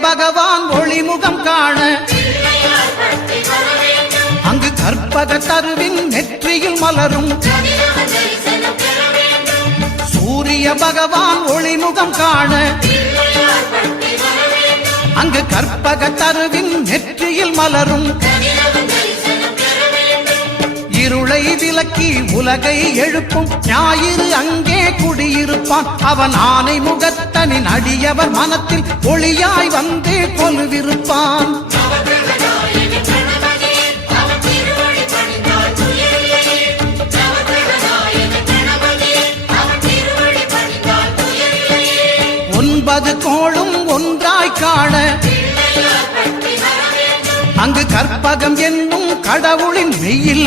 பகவான் ஒளிமுகம் காண. அங்கு கற்பக தருவின் நெற்றியில் மலரும். சூரிய பகவான் ஒளிமுகம் காண. அங்கு கற்பக தருவின் நெற்றியில் மலரும். இருளை விலக்கி உலகை எழுப்பும். ஞாயிறு அங்கே குடியிருப்பான். அவன் ஆனை முகத் அடியவர் மனத்தில் ஒளியாய் வந்தே கொலுவிருப்பான் ஒன்பது கோளும் ஒன்றாய் காண அங்கு கற்பகம் என்னும் கடவுளின் மெயில்